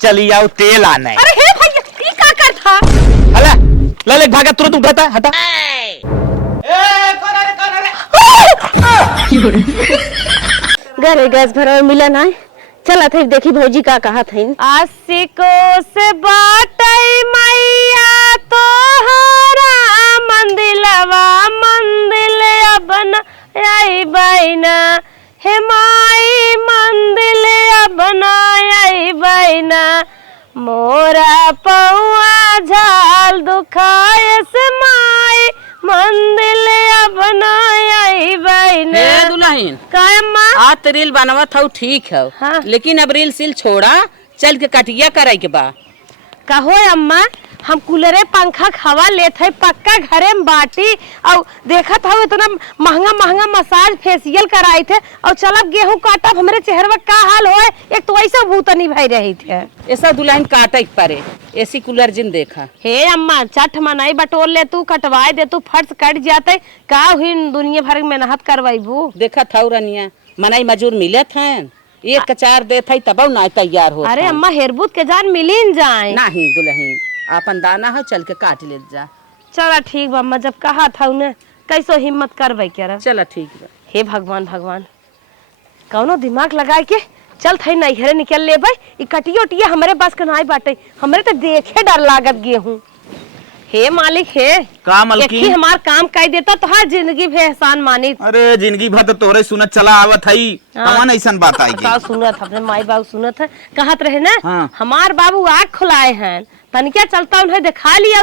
चली आओ तेल आना है। अरे हे भैया ये का कर था? हला ले भागा तुरंत उठाता है, हटा। घरे गैस भरा मिला ना, चला थे देखी भौजी का कहा थे। आशिको से बाटई मैया तोहरा मंदिलवा मंदिल अपन आई बैना हे माई मंदिल अपन आई बैना मोरा पौआ झाल दुखाए से माई मंदिल अपन आई बैना। हे दुल्हन कायम्मा आज तो रील बनावत हूँ ठीक है। हाँ। लेकिन अब रील सील छोड़ा, चल के कटिया करे के बा। कहो अम्मा हम कूलरे पंखा हवा लेते है पक्का घरे में बाटी और देखत हो इतना महंगा महंगा मसाज फेशियल कराए थे और चलब गेहूं काटब हमरे चेहरवा का हाल होए। एक तो ऐसा भूतनी भाई रही थे। ऐसा दुल्हन काटे के परे एसी कूलर जिन देखा। हे अम्मा चट मनाई बटोर ले तू कटवाए दे तू फर्श कट जाते का हुई दुनिया भर में मेहनत करवाईबू। देखा था रनिया मनाई मजूर मिलत हैं, एक कचार देत है तब ना तैयार हो। अरे अम्मा हेरबूत के जान मिलीन जाए नहीं दुल्हन अपन दाना है चल के काट ले जा। चला ठीक बा अम्मा जब कहा था उन्हें कैसो हिम्मत करबे क्या। चला ठीक बा। हे भगवान भगवान कौनो दिमाग लगाए के चल थई नैहरे निकल लेबै। ई कटियो टिया हमरे पास कनाई बाटे, हमरे तो देखे डर लागत गेहूं। हे मालिक हे का मलकी एक ही हमार काम कह देता तो हर जिंदगी भे एहसान मानी। अरे जिंदगी भर तो तोरे सुनत चला आवत हई, कौन ऐसन बात आई का सुनत अपने माई बाबू सुनत है कहत रहे ना। हाँ। हमार बाबू आँख खुलाए हैं तनिका चलता उन्हें दिखा लिया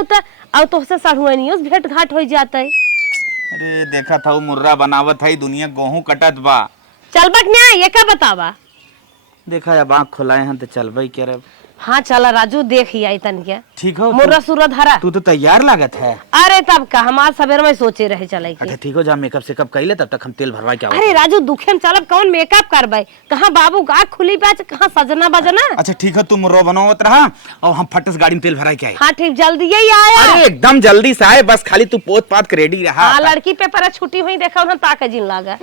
और तोहसे सढ़ुनियों भेंट घाट हो जाते। अरे देखा था मुर्रा बनावत हई, दुनिया गेहूं कटत बा। चलबक न्या ये का बतावा। देखा अब आँख खुलाए हैं तो चलबई क्या रे। हाँ चला राजू देख ही आई तनिका ठीक हो मुर्रा सूरत हरा। तू तो तैयार लागत है। अरे तब का हमार सवेर में सोचे रहे चले के। अच्छा ठीक हो जा मेकअप सेकअप कर ले तब तक हम तेल भरवा के अरे राजू दुखे में चलब कौन मेकअप करबे कहाँ बाबू का खुली पाच कहाँ सजना बजना। अच्छा ठीक है तू मुर्रा बनावत रहा और हम फटस गाड़ी में तेल भरा के आए। हाँ ठीक जल्दी ही आया। अरे एकदम जल्दी से आए, बस खाली तू पोत पात के रेडी रहा। हाँ लड़की पे पर छुट्टी हुई देखा उन्हें ताके जिन लागा।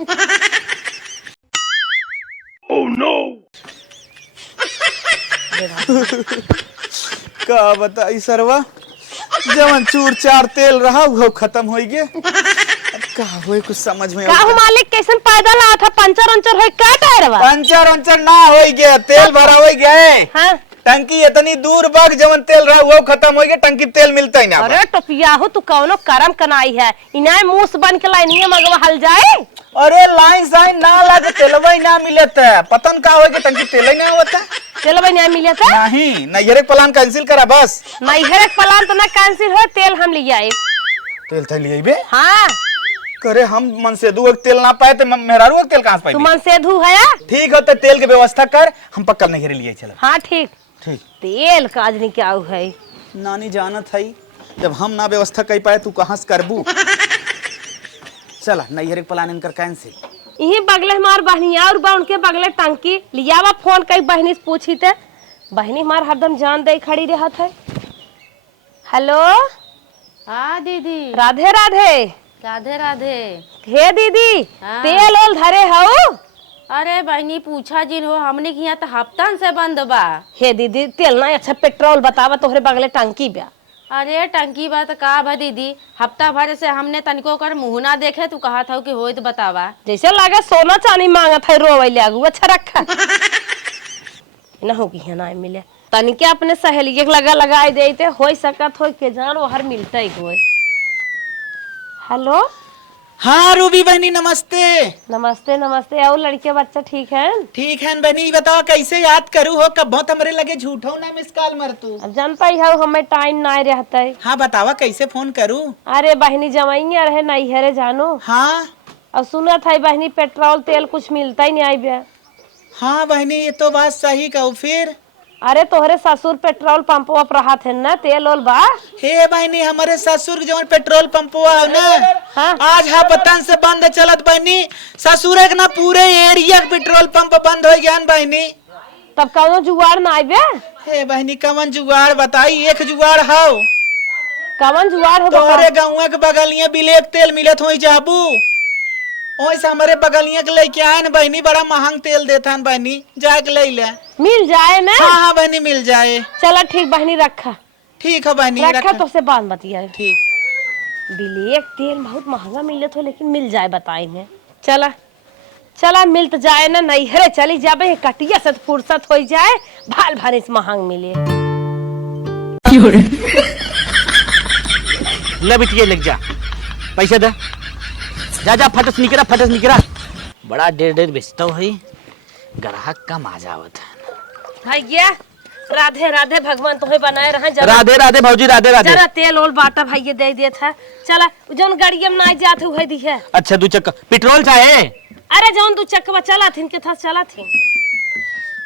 ओह नो का बताई सरवा जवन चूर चार तेल रहा वो खत्म हो गए। का होए कुछ समझ में काहू मालिक कैसन पैदल आया था पंचर अंचर होई का टायरवा। पंचर अंचर ना हो गया, तेल भरा हो गए। हाँ टंकी इतनी दूर बग जवन तेल रहा वो खत्म हो गया, टंकी तेल मिलता ही ना। अरे टोपिया हो तू कौनो करम कनाई है इनाय मुंह बन के लाइनिया मगवा हल जाए। अरे लाइन साइन ना लगे तेलवा ही ना मिलत है, पतन का हो गया टंकी तेल ही ना होता। चलो भाई नहीं मिला था नहीं नैहरे प्लान कैंसिल करा बस। नैहरे प्लान तो ना कैंसिल हो तेल हम ले आए। तेल था लिए बे। हाँ करे हम मन से दू तेल ना पाए तो मेहरारू तेल कहां से पाए। तू मन से धू है। ठीक हो तो तेल की व्यवस्था कर, हम पक्का नैहरे लिए चलो। हाँ ठीक ठीक तेल काज नहीं क्या है नानी जानत है जब हम ना व्यवस्था कर पाए तू कहां से करबू। चला नैहरे प्लान इनकर कैंसिल। यही बगले हमार बहनिया और बा उनके बगले टंकी लियावा फोन कई बहनी से पूछी थे बहनी हमार हरदम जान दे खड़ी रहत है। हेलो हाँ दीदी। राधे राधे। राधे राधे। हे दीदी हाँ। तेल ओल धरे हो। अरे बहनी पूछा जिन हो हमने के यहाँ तो हफ्ता से बंद बा। हे दीदी तेल ना अच्छा पेट्रोल बतावा तोहरे बगले टंकी बा। अरे टंकी बात का बा दीदी, हफ्ता भर से हमने तनिको कर मुँह ना देखे तू कहा था कि होई तो बतावा। जैसे लागे सोना चांदी मांगत है रोवे लागू अच्छा रखा ना होगी है ना मिले तनिके अपने सहेली के लगा लगाए देते हो सकत हो के जान वो हर मिलता ही कोई। हेलो हाँ रूबी बहनी नमस्ते। नमस्ते नमस्ते। और लड़के बच्चा ठीक है। ठीक है बहनी बताओ कैसे याद करूँ हो, कब बहुत हमरे लगे झूठो ना मिस कॉल मर तू। अब जान पाई है हमें टाइम ना रहता है। हाँ बतावा कैसे फोन करूँ। अरे बहनी जमाइया रहे नैहरे जानो। हाँ अब सुना था बहनी पेट्रोल तेल कुछ मिलता ही नहीं आई बे। हाँ बहनी ये तो बात सही कहू फिर। अरे तोहरे ससुर पेट्रोल पंप पर रहा थे ना तेल ओल बा। हे बहनी हमारे ससुर जो पेट्रोल पंप हुआ है ना हाँ? आज पतन से बंद चलत बहनी। ससुर के ना पूरे एरिया पेट्रोल पंप बंद हो गया बहनी। तब कौनो जुगाड़ ना आई बे। हे बहनी कवन जुगाड़ बताई। एक जुगाड़ हो कवन जुगाड़ हो तोहरे गाँव के बगलिया बिलेक तेल मिलत हो जाबू। ओइसे हमारे बगलिया के लेके आए न बहनी, बड़ा महंग तेल देता न बहनी, जाके ले ले। मिल जाए ना? हाँ हाँ बहनी मिल जाए। चला ठीक बहनी रखा। ठीक है बहनी रखा तो से बात बतिया। ठीक। बिलेक तेल बहुत महंगा मिले तो लेकिन मिल जाए बताई ने। चला चला मिल तो जाए ना, नहीं हरे चली जाबे कटिया से फुर्सत हो जाए, भाल भाल इस महंग मिले। ले बिटिया लग जा, पैसा दे, जा जा फटस निकरा। बड़ा डेढ़ बेचता है, ग्राहक कम आ जावत है। भैया राधे राधे, भगवान तुम्हें बनाए रहे। राधे राधे भौजी, राधे राधे। जरा तेल ओल बाटा भैया दे दिया था। चला जौन गाड़िया में ना जाते हुए दी है। अच्छा 2 चक्का पेट्रोल चाहे? अरे जौन 2 चक्का चला थी के था चला थी।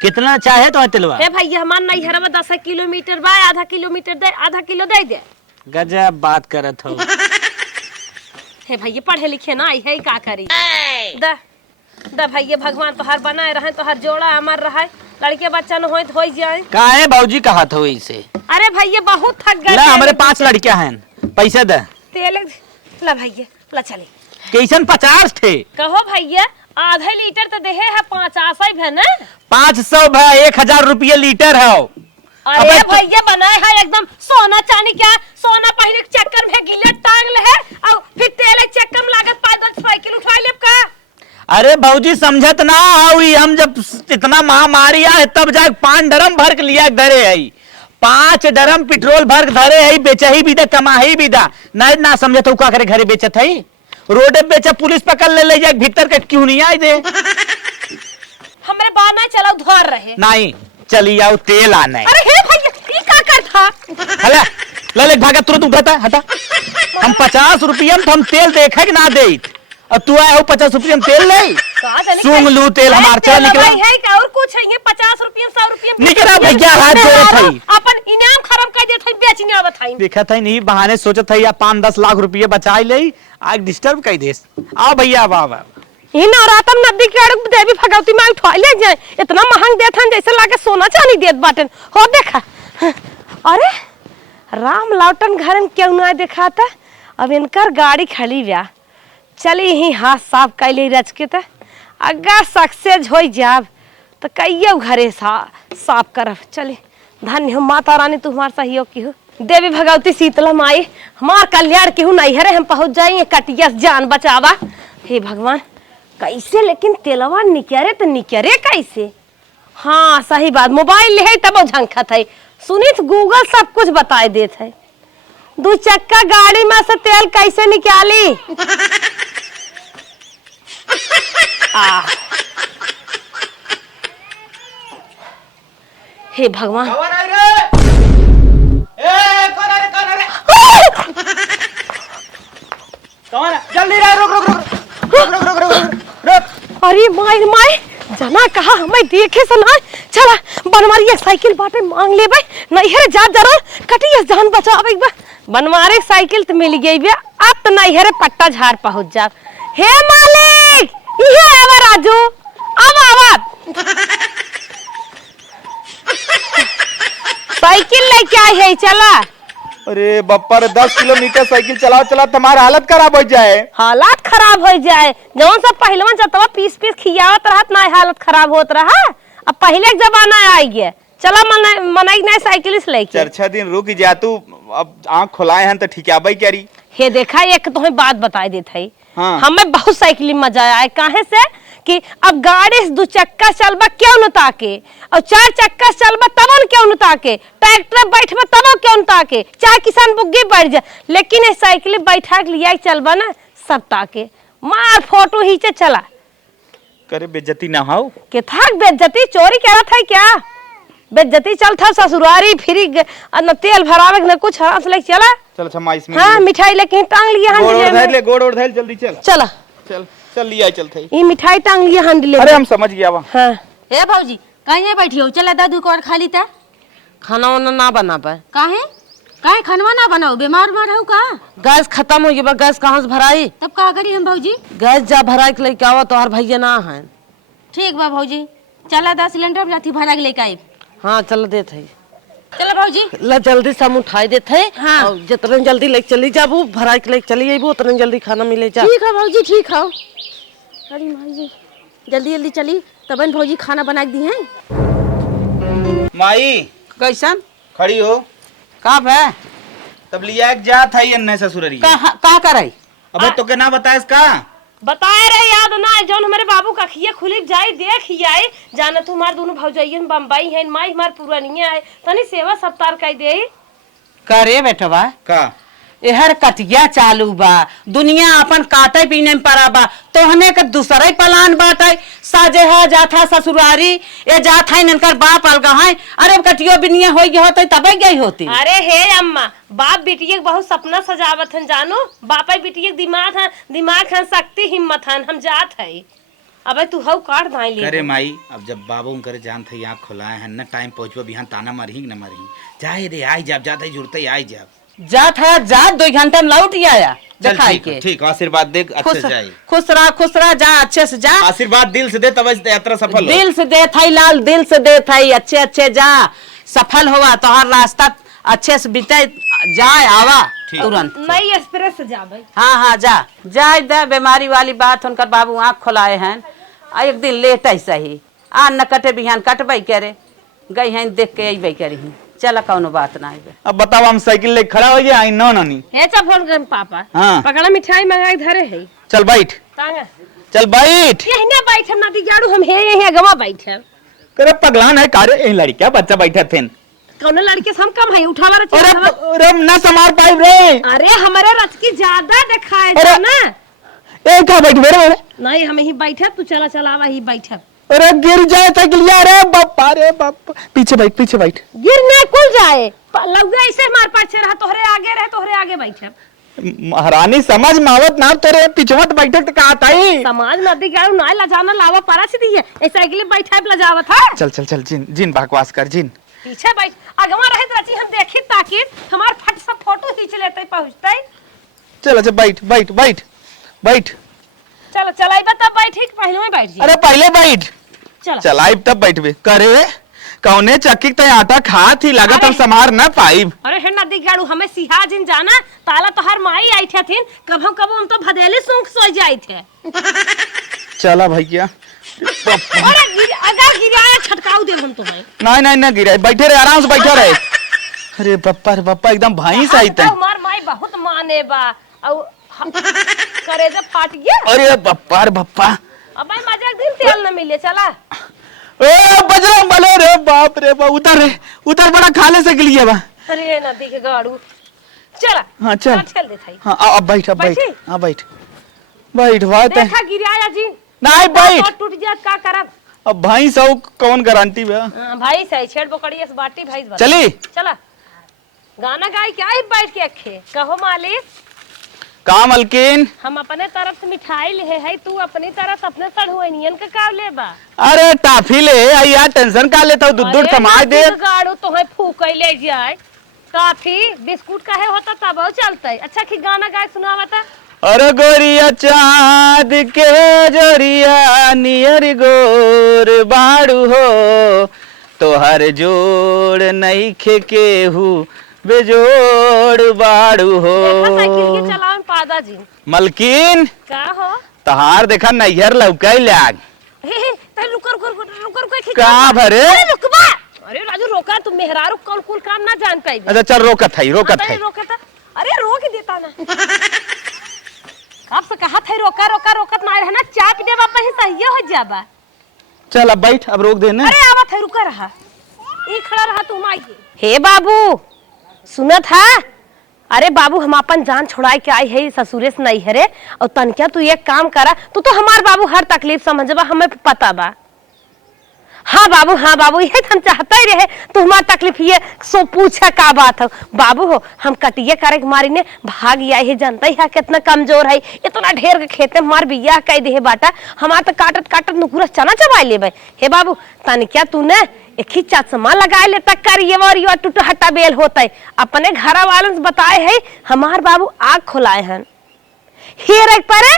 कितना चाहे तो तेलवा? हे भैया हमार नहीं हरवा 10 किलोमीटर बा, आधा किलोमीटर दे, आधा किलो दे दे। गजब बात करत हो। हे भैया पढ़े लिखे ना आई है का करी। दा भैया भगवान तोहार बनाए रहे, तोहार जोड़ा अमर रहे, लड़के बच्चा न हो जाए। काहे भौजी कहा था इसे? अरे भैया बहुत थक गए। ला हमारे 5 लड़कियां हैं, पैसा दे। तेल ला भैया ला चले। कैसन 50 थे? कहो भैया आधा लीटर तो देहे है 50 है ना। 500 भाई 1000 रुपये लीटर है। अरे भैया बनाए है एकदम सोना चांदी, क्या सोना पहले चक्कर में गिल्ला टांग ले है और फिर तेल चक्कर में लागत 5-10 साइकिल उठा ले का। अरे भौजी समझत ना हुई, हम जब इतना महामारी आए तब जाके 5 ड्रम भर के लिया धरे है, 5 ड्रम पेट्रोल भर के धरे है, बेचही भी दा कमाही भी दा। नहीं ना समझत हो का करे, घरे बेचत है, रोडे बेचा, पुलिस पकड़ ले जाए भीतर के, क्यों नहीं आए दे? हमारे बाहर ना चला उधार रहे। नहीं चली आओ तेल आना है। अरे हे भैया ये का कर था? हला ले भागा तुरंत उठाता हटा। हम 50 रुपया में हम तेल देखा कि ना दे, और तू आया हो 50 रुपया में तेल ले सूंघ लू तेल हमार चला निकला है का और कुछ है ये 50 रुपया 100 रुपया निकला भैया, हाथ जोड़त है। अपन इनाम खराब कर देत है, बेचने आवत है। देखा था नहीं बहाने सोचत है या 5-10 लाख रुपया बचाई ले, आज डिस्टर्ब कर देस। आओ भैया वाह इन नवरातम नदी के अड़क देवी भगवती में उठा ले जाए, इतना महंग देत हन जैसे लाके सोना चांदी देत बाटन हो। देखा अरे राम लौटन घर में क्यों ना देखा था। अब इनकर गाड़ी खड़ी व्या, चली ही हाथ साफ कैले रच के त अगर सक्सेस हो जाब तो कईयो घरे साफ करब। चले धन्य हो माता रानी, तुम्हार सहयोग की हो, देवी भगवती शीतला माई हमार कल्याण की हो। नहीं हरे हम पहुंच जाएंगे कटिया जान बचावा। हे भगवान कैसे लेकिन तेलवा निकरे तो निकरे कैसे? हाँ सही बात, मोबाइल है तब झंखत है, सुनी तो गूगल सब कुछ बताए देत है। 2 चक्का गाड़ी में से तेल कैसे निकाली? हे भगवान जल्दी रुक। अरे माई माई जना कहा हमें देखे सुना। चला बनवारी साइकिल बाटे मांग ले भाई, नहीं है जा जरा कटिया जान बचावे। बनवारी साइकिल तो मिल गई बे, अब तो नहीं है पट्टा झाड़ पहुंच जा। हे मालिक ये आवा राजू, आवा साइकिल लेके आई है चला। अरे बप्पर 10 किलोमीटर साइकिल चला तुम्हारा हालत खराब हो जाए। हालत खराब हो जाए जौन सब पहलवा जतवा पीस खियावत रहत ना हालत खराब होत रहा। अब पहले के जमाना आई गया, चला मनाई ना साइकिल से लेके 4-6 दिन रुक जा तू, अब आँख खुलाए हैं तो ठीक है क्या रही। हे देखा एक तुम्हें बात बताई देते है। हाँ। हमें बहुत साइकिल में मजा आया, काहे से कि अब गाड़ी से 2 चक्का चलबा क्यों न ताके, और 4 चक्का चलबा तब क्यों न ताके, ट्रैक्टर बैठबा तब क्यों न ताके, चाहे किसान बुग्गी बैठ जाए, लेकिन ये साइकिल बैठा के लिया चलबा ना सब ताके, मार फोटो खींचे चला। करे बेइज्जती ना हो के थक बेइज्जती चोरी करा था क्या? बेइज्जती चल था ससुरारी फिर न तेल भरावे न कुछ हरास ले चला। चल छम्मा इसमें हाँ मिठाई लेके टांग लिया गोड़ ओढ़ ले जल्दी चल चला चल लिया चल थे ये मिठाई टांग लिया हांडी। अरे हम समझ गया वा। हाँ ए भौजी कहीं बैठी हो, चला दादू को और खा ली था। खाना वाना ना बना पाए। काहे खनवा ना बनाओ, बीमार हो का? गैस खत्म हो गया, गैस कहाँ से भराई? तब का करी हम भौजी? गैस जा भराई के लेके आवा, तोहर भैया ना है। ठीक बा भौजी, चला 10 सिलेंडर जाती भरा के लेके आई। हाँ चल देते है, चलो भौजी ला जल्दी से हम उठाई देते है। हाँ। और जितने जल्दी लेके चली जाबू भराई के लेके चली आईबू उतने जल्दी खाना मिले जा। ठीक है भौजी ठीक है। अरे माई जी जल्दी जल्दी चली तबन भौजी खाना बना के दी हैं। माई कैसन खड़ी हो का भै तब लिया एक जात है अन्य ससुररी का करे अबे तो के ना बताए इसका बताए रहे याद ना जौन हमारे बाबू का खिया खुली जाई देख आई जाना तुम्हारे दोनों भौजाइयन बम्बई है माई हमार पुरानिया है तनी सेवा सप्ताह कर दे करे बेटवा का एहर कटिया चालू बा दुनिया अपन काटे पीने में पड़ा बा तोहने के दूसरा ही पलान बाटे साजे है जाथा ससुरारी ए जाथा इनकर बाप अलगा है अरे कटियो बिनिया होई होते तब गई होती। अरे हे अम्मा बाप बिटिया के बहुत सपना सजावत हन जानो बापा बिटिया के दिमाग है शक्ति हिम्मत हन हम जात है अबे तू हव काट दाई ले अरे माई अब जब बाबू करे जान थे आँख खुलाए हैं न टाइम पहुँचबो बिहान ताना मरही न मरही जाए रे आई जाब जाते जुड़ते आई जाब जात है जात 2 घंटे में लौट आया दिखाई के ठीक आशीर्वाद दे अच्छे से जाए खुश रहा जा अच्छे से जा आशीर्वाद दिल से दे तब यात्रा सफल हो दिल से दे थाई लाल दिल से दे थाई अच्छे जा सफल हुआ तो हर रास्ता अच्छे से बीते जाए आवा तुरंत नई एक्सप्रेस से जा भाई हाँ जा दे बीमारी वाली बात उनकर बाबू आँख खोलाए हैं एक दिन लेट ऐसा ही आ न कटे बिहान कटबे करे गई हैं देख के अबे करी चला कौनो बात ना आइबे। अब बताओ हम साइकिल लेके खड़ा हो गया आई नो नानी हे फोन कर पापा हाँ। पकड़ा मिठाई मंगा के धरे है चल बैठ तांगा चल बैठ यही बैठ हम नदी जाड़ू हम हे यही गवा बैठ करे पगलान है कारे ए लड़का बच्चा बैठा थे कौन लड़के से हम कम है उठावा अरे ना समार पाई रे अरे हमारे रच की ज्यादा दिखाए अरे ना ए क्या बैठ मेरे नहीं हम ही बैठे तू चला चलावा ही बैठे अरे गिर जाए साइकिल रे बापा रे बाप पीछे बैठ गिरने कुल जाए लौगा ऐसे मार पाछे रहा तोहरे आगे बैठे महारानी समझ मावत ना तेरे पिछवत बैठक त कहा ताई समाज नदी गाड़ू ना लजाना लावा पारा से दी है ए साइकिल बैठा लजावा था चल जिन बकवास कर जिन पीछे बैठ अगवा रहे रची हम देखी ताकि हमार फट सब फोटो खींच लेते पहुंचते चल अच्छा बैठ चलो चलाई बता बैठ पहले में बैठ जी अरे पहले बैठ चल चलाई तब बैठबे करे कौने चक्की ते आटा खात ही लागत हम समार ना पाइब अरे हे नदी गाड़ू हमें सिहा जिन जाना ताला तो हर माई आई थीन कब हम तो भदेले सूंख सो जाई थे चला भैया अरे अगर गिराया छटकाऊ दे हम तुम्हें नहीं ना गिरा बैठे रहे आराम से बैठे रहे अरे पप्पा एकदम भाई से आई थे हमार माई बहुत माने बा औ करे जब फाट गया अरे बप्पा अब भाई मजा दिन तेल न मिले चला ए बजरंग बले रे बाप उतर बड़ा खाले से गिलिए बा अरे नदी के गाड़ू चला हाँ चल दे थाई हाँ अब बैठ हाँ बैठ बात है देखा गिराया जी नहीं बैठ टूट जात का करब अब भाई सौ कौन गारंटी बा भाई सही छेड़ बकड़ी इस बाटी भाई चली चला गाना गाय क्या ही बैठ के अखे कहो मालिक का मलकिन हम अपने तरफ से मिठाई ले है तू अपनी तरफ अपने सड़हुनियन का का ले बा अरे टाफी ले आई यार टेंशन का लेता हूँ दूध कमा दे गाड़ू तो है फूक ले जाए काफी बिस्कुट का है होता तब चलता है अच्छा की गाना गाय सुनावता अरे गोरिया चाँद के जोरिया नियर गोर बाड़ू हो तोहर जोड़ नहीं खे केहू बेजोड़ बाड़ू हो साइकिल चलावन पादा जी मलकिन का हो तहार देखा नैहर लौकाई लाग रुक का भरे रुकबा अरे राजू रोका तुम मेहरारू कौन कुल काम ना जान पाई अच्छा चल रोकत है अरे रोक देता ना कब से कहा था रोकत ना रहना चाप दे बापा ही सही हो जाबा चल अब बैठ अब रोक देना अरे आवत है रुका रहा ई खड़ा रहा तुम आइए हे बाबू सुनत है अरे बाबू हम अपन जान छोड़ाई के आई है ससुरे से नहीं हरे और तनकिया तू एक काम करा तू तो हमार बाबू हर तकलीफ समझबा हमें पता बा हाँ बाबू ये हम चाहता ही रहे तू हमार तकलीफ ये सो पूछा का बात है बाबू हो हम कटिया करे मारी ने भाग गया है जनता है कितना कमजोर है इतना ढेर के खेते मार बिया कह दे बाटा हमार तो काटत नुकुरा चना चबा ले हे बाबू तनकिया तू ने एक ही चश्मा लगाए ले तक कर ये टूट हट्टा बेल होता है अपने घर वालों से बताए है हमार बाबू आग खुलाए हैं हेर पर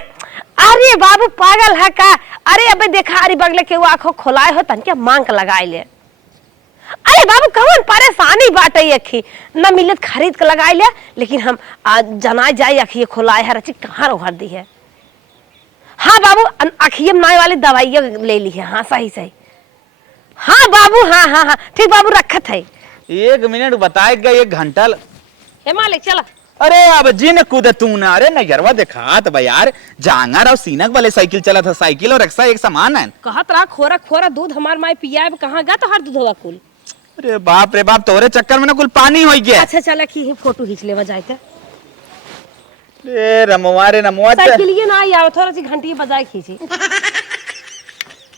अरे बाबू पागल है का अरे अबे देखा अरे बगले के वो आंखों खोलाए हो तन क्या मांग लगाए ले अरे बाबू कौन परेशानी बाटे अखी न मिलत खरीद के लगाए ले लेकिन हम जना जाए अखी खोलाए है रची कहाँ रोहर दी है हाँ बाबू अखियम नाई वाली दवाइयाँ ले ली है। हाँ सही सही। हाँ बाबू हाँ हाँ हाँ ठीक बाबू रखत है। 1 मिनट बताएगा 1 घंटा हे मालिक चला। अरे अब जी ने कूद तू ना। अरे नजरवा देखा तो यार जांगर और सीनक वाले साइकिल चला था। साइकिल और रिक्शा एक समान है। कहत रहा खोरा खोरा दूध हमार माई पिया कहाँ गा तो हर दूध होगा कुल। अरे बाप रे बाप तोरे चक्कर में ना कुल पानी हो गया। अच्छा चला की फोटो खींच ले बजाए के। रे रमवा रे नमवा साइकिल ये ना यार थोड़ा सी घंटी बजाए खींची।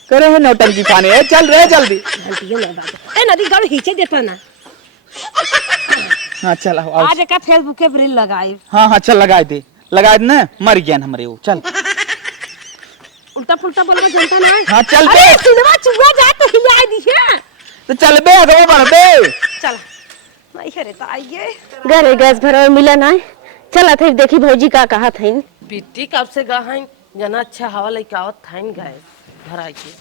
करे है नौटंकी खाने है। चल रे जल्दी। घंटी ना बात ए नदी गाड़ी खींचे देता ना। हाँ चल आओ। आज एक फेसबुक पे रील लगाई। हाँ चल लगाए दे ना मर गया ना हमारे वो। चल उल्टा पुल्टा बोलना जनता ना। हाँ चल बे। अरे सिनेमा चुआ जा तो ही आई दी है। तो चल बे अगवा बढ़ बे। चल नहीं करे तो आइए घरे गैस भरा मिला ना। चला थे देखी भौजी का कहा था बिट्टी कब से गहन जना अच्छा हवा लेके आवत थाइन गैस भराई के।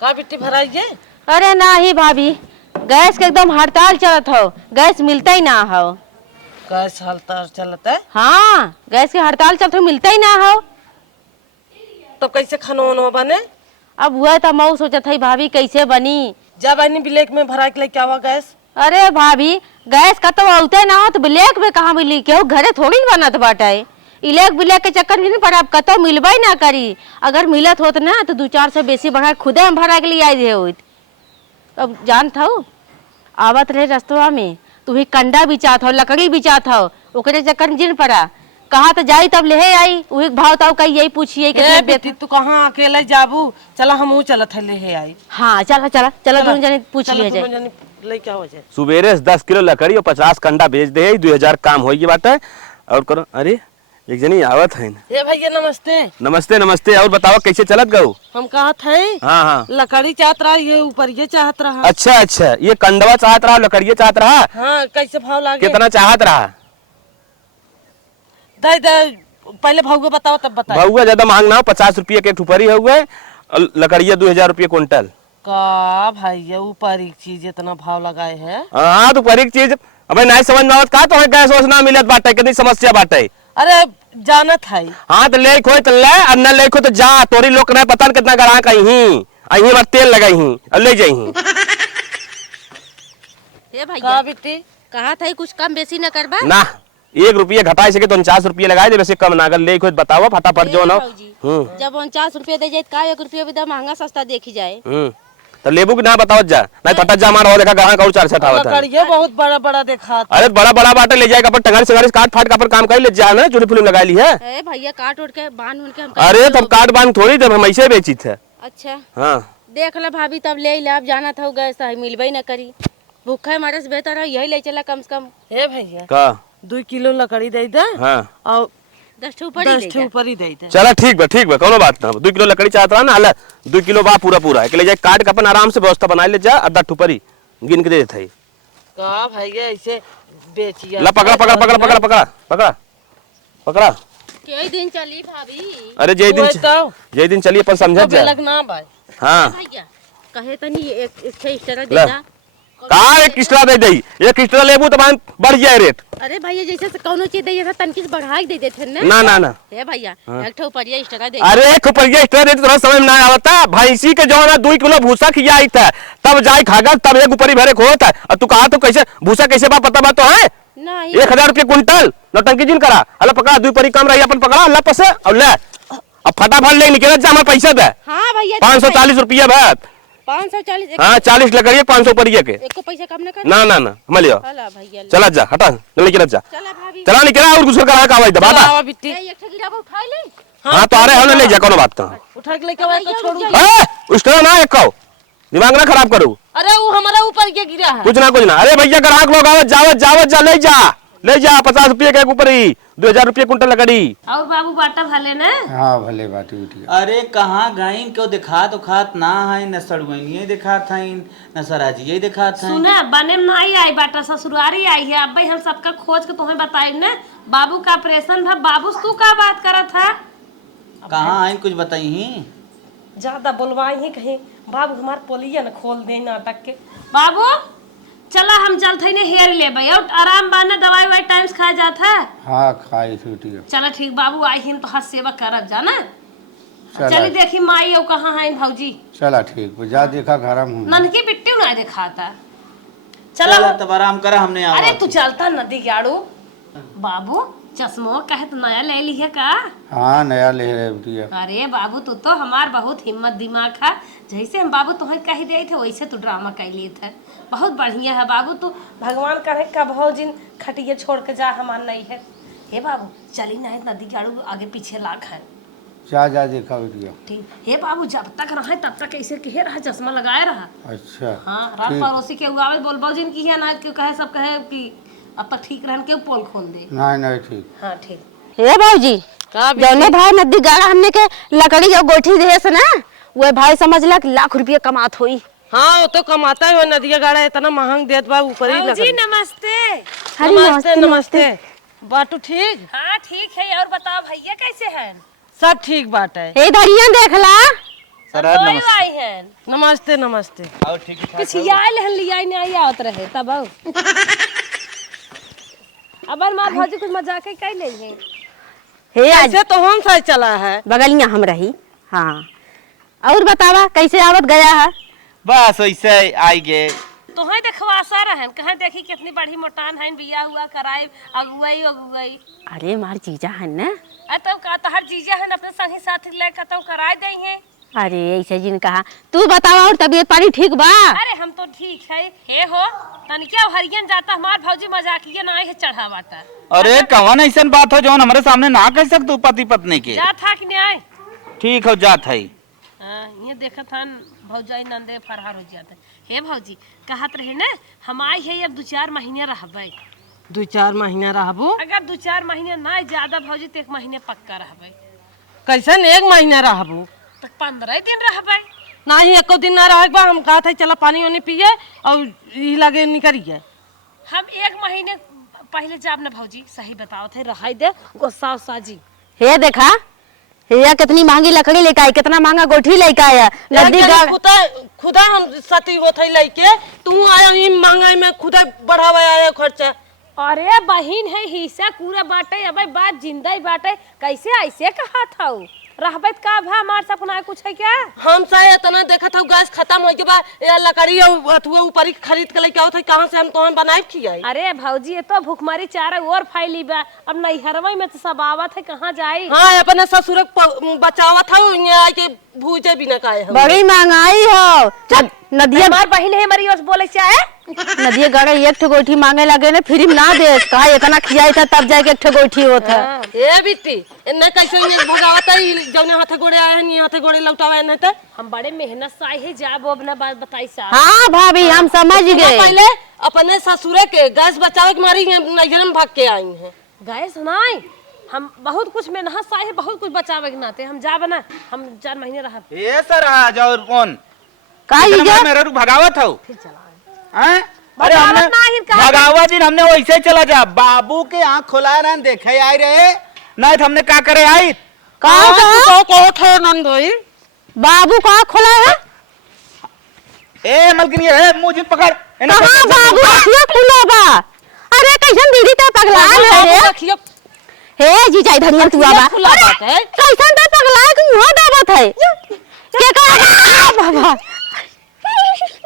का बिट्टी भराई जे? अरे ना ही भाभी गैस के एकदम हड़ताल चलत हो। गैस मिलता ही ना हो। गैस हड़ताल चलता है हाँ गैस के हड़ताल चलत हो मिलता ही ना हो। तो कैसे खाना बने? अब हुआ तो मैं सोचत है भाभी कैसे बनी। जब आनी ब्लैक में भरा के लेके आवा गैस। अरे भाभी गैस का तो औते ना हो तो ब्लैक में कहाँ मिली के घरे थोड़ी बनत बाटे। इलेक बिलेक के चक्कर नहीं पड़ा। अब कतो मिलबे ना करी। अगर मिलत होत ना तो 2-4 से बेसी बढ़ा खुदे हम भरा के लिए आई दे होत। अब जान था आवत रहे रस्तवा में तू ही कंडा बिचात हो लकड़ी बिचात हो ओकरे चक्कर में जिन पड़ा। कहा तो जाई तब ले आई वही भाव ताव का यही पूछिए ए बेटी तू कहाँ अकेले जाबू? चला हमहू चलत है ले आई। हाँ चला चला चला दोनों जने पूछ लिया जाए। लेके आओ जे। सुबेरे से 10 किलो लकड़ी और 50 कंडा बेच दे 2000 काम हो बात है। और करो अरे एक जनी आवत है। ए भैया नमस्ते। नमस्ते नमस्ते। और बताओ कैसे चलत गऊ? हम कहत है हाँ हाँ लकड़ी चाहत रहा ये ऊपर ये चाहत रहा। अच्छा ये कंडवा चाहत रहा लकड़िया चाहत रहा। हाँ कैसे भाव लागे? कितना चाहत रहा? दे पहले भाव बताओ तब बताओ। भाव ज्यादा मांग ना हो 50 रुपये के ठुपरी हुए लकड़िया 2000 रुपये क्विंटल। का भैया ऊपर एक चीज इतना भाव लगाए है। हाँ तो पर एक चीज अब नहीं समझ में आवत का तो गैस वैस ना मिलत बाटे कितनी समस्या बाटे। अरे जानत है। हाँ तो ले खो तो ले और न ले खो तो जा। तोरी लोग नहीं पता कितना ग्राहक अही बार तेल लगाई और ले जाई। ए भैया का बिट्टी कहा था कुछ कम बेसी न करबा ना 1 रुपया घटाई सके तो 49 रुपये लगाए दे वैसे कम ना अगर ले खुद बताओ फटाफट जो ना। जब 49 रुपये दे जाए का 1 रुपया भी महंगा सस्ता देखी जाए। तो लेबू की ना बताओ जा नहीं तो जा मार देखा ग्राहक और 4 था। लकड़िया बहुत बड़ा बड़ा देखा। अरे बड़ा बड़ा बाटे ले जाएगा पर टंगारी संगारी काट फाट का पर काम कर ले जा ना चुनी फुली लगा ली है। ए भैया काट उठ के बांध उठ के हम अरे तब काट बांध थोड़ी देर हम ऐसे बेची थे। अच्छा हाँ देख ला भाभी तब ले ले। अब जाना था गैस तो मिलबे न करी। भूखा मारे से बेहतर है यही ले चला कम से कम। ए भैया का 2 किलो लकड़ी दे दे हाँ और 10 ठो ऊपर 10 ठो ऊपर ही दे दे। चला ठीक बा कोनो बात ना। 2 किलो लकड़ी चाहता रहा ना हाल 2 किलो बा पूरा है ले जाए काट के अपन आराम से व्यवस्था बना ले जा आधा ठुपरी गिन के दे देते। का भैया ऐसे बेचिया ला पकड़ा पकड़ा पकड़ा पकड़ा पकड़ा पकड़ा पकड़ा। कई दिन चली भाभी? अरे जय दिन चलिए अपन समझ जा। लगना भाई। हाँ भैया कहे तनी एक एक्स्ट्रा दे ला। दा। का एक एक्स्ट्रा दे दई एक एक्स्ट्रा लेबू तो बढ़ जाए रेट। अरे भैया जैसे से कोनो चीज दे तनकी बढ़ा के दे देथे ना ए भैया एक ठो ऊपर एक्स्ट्रा दे। अरे एक रुपया एक्स्ट्रा देते थोड़ा समझ में ना आवता। भैंसी के जो है 2 किलो भूसा खिया था तब जाए खागा तब एक ऊपर भरे को होता और तू कहा तो कैसे भूसा कैसे बा पता बा तो है नहीं 1000 रुपये क्विंटल नौटंकी जिन करा अल्लाह पकड़ा 2 परी कम रही अपन पकड़ा अल्लाह पसे और ले अब फटाफट ले निकल जा हमारे पैसा दे। हां भैया 540 रुपया भात 540 हाँ 40 लकड़ी 500 परिया के एको पैसा कम न कर। ना मलियो चला भैया चला जा हटा निकल जा चला भाभी चला निकला और कुछ करा का आवाज दे बाबा। आवा बिट्टी एक ठो गिरा उठा ले। हाँ तो अरे हम ले जा कोनो बात तो उठा के लेके आवा तो छोड़ू। उसको ना एक कहो दिमाग ना खराब करू अरे वो हमारा ऊपर के गिरा है। कुछ ना अरे भैया ग्राहक लोग आवत जावत जा ले जा 50 रुपये के ऊपर ही 2000 रुपये कुंटल लकड़ी। और बाबू बाटा भले ना। हाँ भले बाटी उठी। अरे कहाँ गईन क्यों दिखात उखात ना है न सड़गनिए दिखात है न सराजिए दिखात है। सुने बने में नहीं आई बाटा ससुरारी आई है। अब भाई हम सबका खोज के तुम्हें बताई ना। बाबू का ऑपरेशन था। बाबू तू का बात करा था? कहाँ आई कुछ बताई ही? ज्यादा बोलवाई ही कहीं बाबू हमार पोलिया न खोल दे नाटक के। बाबू चला हम चलते ही ने हेयर लेबै और आराम बाना दवाई वाई टाइम से खा जात है। हाँ खाई छुट्टी चला ठीक बाबू आई हिन तो हाथ सेवा करब जाना। चला चली देखी माई और कहाँ है भौजी। चला ठीक जा देखा घर में हूँ। ननकी बिट्टी ना दिखाता। चला चला तब आराम कर हमने अरे तू चलता नदी गाड़ू। बाबू चश्मो कहे तो नया ले ली है का। हाँ नया ले रहे बिटिया। अरे बाबू तू तो हमार बहुत हिम्मत दिमाग है। जैसे हम बाबू तुम्हें कह दिए थे वैसे तू ड्रामा कर लिए थे। बहुत बढ़िया है बाबू तू। भगवान करे का बहुत दिन खटिए छोड़ के जा हमार नहीं है। हे बाबू चली ना नदी गाड़ू आगे पीछे लाख है। जा देखा बिटिया। ठीक हे बाबू जब तक रहे तब तक ऐसे कहे रहा चश्मा लगाए रहा। अच्छा हाँ रात पड़ोसी के उगावे बोल बाबू जिन की है ना क्यों कहे सब कहे कि अब तक ठीक रहन के पोल खोल दे। नहीं ठीक। हाँ ठीक। हे भाऊजी जौने भाई नदी गाड़ा हमने के लकड़ी और गोठी दे से ना वो भाई समझला कि लाख रुपया कमात होई। हाँ वो तो कमाता है नदिया गाड़ा इतना महंग देत बा ऊपर ही जी नमस्ते। नमस्ते नमस्ते। बाटू ठीक। हाँ ठीक है और बताओ भैया कैसे हैं। सब ठीक बात है। हे धरिया देखला दोई आई हैं। नमस्ते नमस्ते। कुछ आयल हन लिया नहीं आई आवत रहे तब अब मार भौजी कुछ मजाक ही कर ले हैं। हे आज ऐसे तो हम सही चला है। बगलिया हम रही। हाँ और बतावा कैसे आवत गया है। बस वैसे आई गे। तुम्हें देखवासा रहन कहाँ देखी कितनी बड़ी मोटान है बिया हुआ कराए अगुआई अगुआई। अरे मार जीजा है ना। तब का तहर जीजा है अपने संगी साथी ले के तो कराए दे हैं। अरे ऐसे जिन कहा तू बतावा और तबीयत पानी ठीक बा। अरे हम तो ठीक है हे हो तनिया हरियन जाता हमार भौजी मजाकिया ना है चढ़ावाता। अरे कौन ऐसा बात हो जौन हमारे सामने ना कह सकते पति पत्नी के। जा था कि नहीं आए। ठीक हो जात है। ये देखा था भौजाई नंदे फरहार हो जाते। हे भौजी कहत रहे ना हम आई है अब 2-4 महीने रहबे। 2-4 महीना रहबो। अगर 2-4 महीने ना ज्यादा भौजी तो 1 महीने पक्का रहबे। कैसन 1 महीना रहबो। तो 15 दिन रहबे। नहीं एको दिन ना रह बा हम कहा था चला पानी वानी पिए और ई लगे निकलिए। हम 1 महीने पहले जाब ना भौजी सही बताओ थे रहाई दे गुस्सा साजी। हे देखा हे कितनी महंगी लकड़ी लेके आई कितना महंगा गोठी लेके आया नदी खुदा हम सती होत है लइके तू आया ही महंगाई में खुदा बढ़ावा आया खर्चा। अरे बहिन है हिस्सा पूरा बाटे अब बात जिंदा ही बाटे कैसे ऐसे कहा था रहबे का भा मार सपना कुछ है क्या। हम साय इतना देखा था गैस खत्म हो के बाद या लकड़ी अथवा ऊपर ही खरीद के लेके आओ थे कहां से हम तोहन बनाए खियाई। अरे भौजी ये तो भूखमरी चारा और फैली बा अब नहीं हरवई में तो सब आवत है कहां जाई। हां अपने ससुर बचावा था यहाँ आके भूजे बिना काए हम। बड़ी महंगाई हो नदिया हमार बहिन है मरी और बोले चाहे नदिया गाड़ा एक ठो गोठी मांगे लगे ने फ्री में ना दे कहा इतना खियाई था तब जाके एक ठो गोठी होता है। ए बिट्टी इन्ने कैसे ये भगावत है जौने हाथे गोड़े आए हैं ये हाथे गोड़े लौटावे न त हम बड़े मेहनत से आए हैं जाब अब ना बात बताई सा। हाँ भाभी हम समझ गए। पहले अपने ससुरे के गैस बचावे के मारी नैहर में भाग के आई हैं। गए सुनाई हम बहुत कुछ मेहनत से आए हैं बहुत कुछ बचावे के नाते हम जाब ना हम 4 महीने रह। ये सर आज और कौन का मेरे भगावत हो फिर चला हैं। अरे हमने भगावत दिन हमने वैसे ही चला जा बाबू के आँख खुला रहे देखे आई रहे नहीं तो हमने क्या करे आई कहो थे नंदोई बाबू का खोला है। ए मलकिन ये मुंह जिन पकड़ कहाँ बाबू अखिया खुला बा। अरे कैसन दीदी तो पगला है रे। हे जीजा इधर तू आबा कैसन तो पगला है कि मुंह दावत है के का बाबा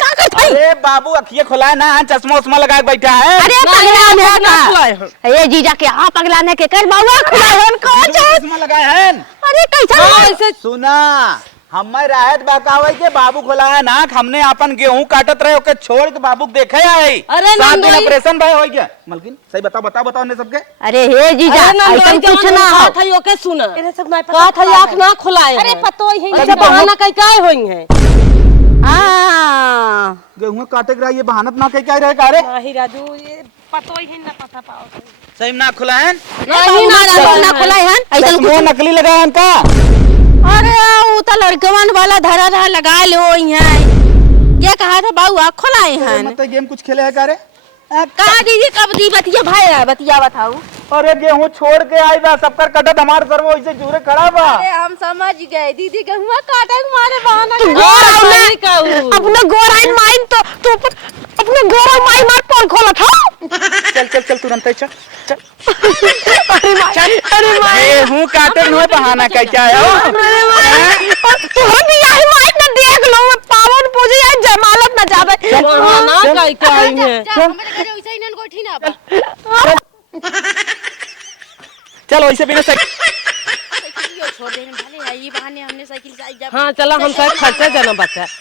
का करत है। अरे बाबू अखिए खुलाए ना चश्मा उस्मा लगाए बैठा है। अरे पगला ने का ये जीजा के हां पगलाने के कर बाबू खुला है को चश्मा लगाए हैं। अरे कैसा सुना हमें राहत बहकावे के बाबू खोला है ना हमने अपन गेहूं काटत रहे ओके छोड़ के बाबू देखे आई। अरे 7 दिन ऑपरेशन भाई हो गया। मलकिन सही बताओ ने सबके। अरे हे जीजा ऐसा कुछ ना हो था ओके सुना इन्हें सब नहीं कहा पता था आंख ना खुलाए। अरे पतो ही है अच्छा बहाना कई काय होई है। हां गेहूं काटे के ये बहानत ना कह रहे का रे नहीं राजू ये पतो ही ना पता पाओ सही ना खुला है नहीं ना खुला है ऐसा वो नकली लगाए हैं का। अरे वो तो लड़कवन वाला धरा रहा लगा लो है क्या कहा था बाबू आँख खोलाए हैं मतलब गेम कुछ खेले है का रे कहा दीदी कब दी बतिया भाई बतिया बताऊ। अरे गेहूं छोड़ के आई बा सबकर कटत हमार सर वो ऐसे जुरे खड़ा बा। अरे हम समझ गए दीदी गेहुआ काटे के मारे बहाना अपना गोर आइन माइन तो अपने गोरा माई मार पोल खोला था। चल चल चल तुरंत चल चल अरे माई, अरे माई, गेहूं काटे में बहाना कह के आया हो। अरे माई, तुम भी यही माई ना देख लो, मैं पावन पूजे या जमालत ना जावे। बहाना कह के आई है। चल वैसे बिना हाँ चला हम शायद खर्चा जाना बच्चा।